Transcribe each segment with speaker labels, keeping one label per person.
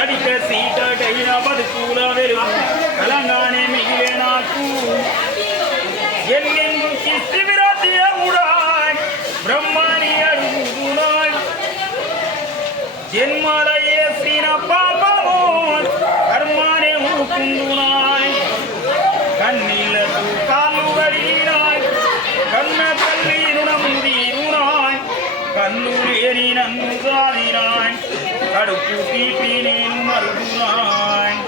Speaker 1: அடிக்க சீட்டா கையினா பதுக்கூலா வெறும் கலங்கானே மிகிலே நாக்கும் எங்கெங்கும் கிஸ்தி விராத்திய உடாய் பிரம்மாணி அருகுனாய் ஜென்மாலய சீன பாபமோ கர்மானே உருக்குந்துனாய் எரினம் சாதினான் கடுப்பு தீப்பினேனும் மறுகுனான்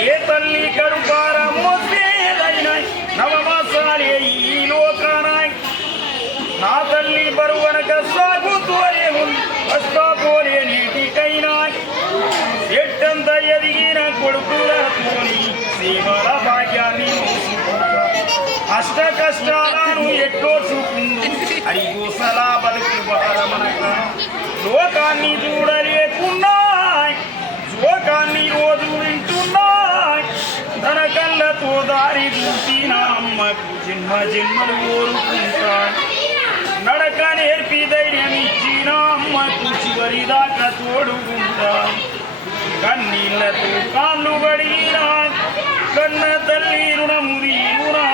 Speaker 1: ஏ தள்ளி கருப்பாரமோ சேதைனாய் நவமாசாலே ஈலோக்கானாய் நா தள்ளி பருவன கசாகு தோரேவும் அஸ்தா போலே நீட்டி கைனாய். எட்டந்தயதிகின கொடுக்குற தோணி சீவர பாக்கியாமி அஷ்ட கஷ்டாலானு எட்டோர் சு అయ్యో సలా బతుకు లోకాన్ని చూడలేకున్నా లోకాన్ని రోజు వింటున్నాయి. తన కళ్ళతో దారి చూసిన అమ్మకు జన్మ జన్మలు కోరుకుంటాయి. నడక నేర్పి ధైర్యం ఇచ్చిన అమ్మకు చివరి దాకా తోడుకుంటా కన్నీళ్ళతో కాళ్ళు గడిగిన కన్న తల్లి రుణము తీరునా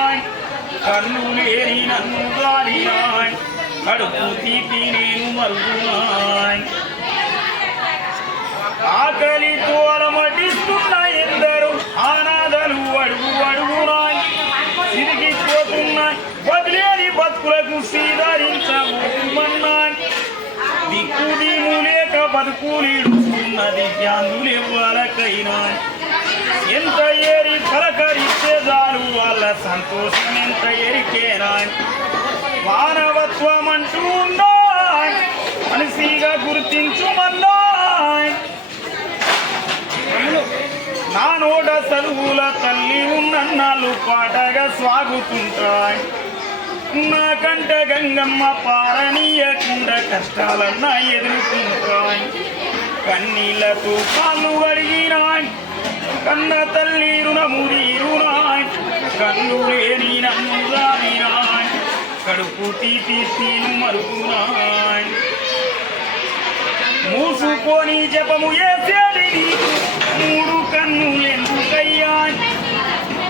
Speaker 1: కన్ను లేని నన్ను గాలినాయ్ కడుపు తీపి నేను మరుగునాయ్ ఆకలితో అలమటిస్తున్న ఎందరూ ఆనాదలు అడుగు అడుగునాయ్ తిరిగిపోతున్నాయి వదిలేని బతుకులకు సీదరించబోమన్నాయి దిక్కు దీము లేక బతుకులీడుస్తున్నది ధ్యానులు వాళ్ళకైనా ఎంత ఏరి పలకరిస్తే చాలు వాళ్ళ సంతోషం ఎంత మానవత్వం అంటూ ఉన్నాయ్ మనిషిగా గుర్తించుమన్నాయ్. నా నోట చదువుల తల్లి ఉన్నన్నాలు పాటగా సాగుతుంటాయ్ నా కంట గంగమ్మ పారనీయకుండా కష్టాలన్నా ఎదుర్కొంటాయ్. కన్నీళ్ళతో కాళ్ళు అడిగినాయ్ కన్న తల్లి రుణము కన్ను లేని కడుపు తీపి తీను మూసుకొని జపము చేసేది నీకు. మూడు కన్నులెందుకయ్యా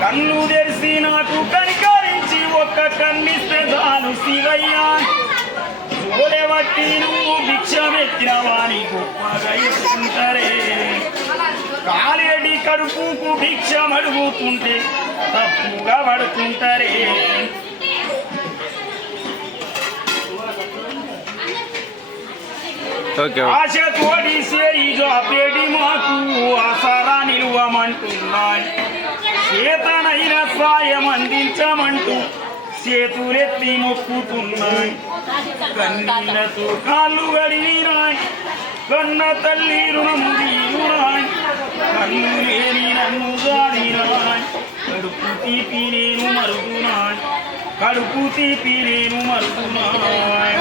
Speaker 1: కన్ను తెరిసి నాకు కనికరించి ఒక్క కన్నిస్తే చాలు శివయ్యా చూడబట్టి నువ్వు భిక్ష పెట్టిన వాణి గొప్పగా కాలేడి కడుపుకు భిక్ష మడుగుతుంటే తప్పుగా పడుతుంటారే ఆశ తోడి సేయి జాపేడి మాకు ఆసరా నిలువమంటున్నాయి. చేతనైన సాయం అందించమంటూ చేతులెత్తి మొక్కుతున్నాయి. కన్నీళ్ళతో కాళ్ళు గడిగినాయి కన్న తల్లి రుణము తీరునాయి கடுப்பூத்தி பீனேனும் மருதுனாய் கடுப்பூத்தி பீனேனும் மருதுனாய்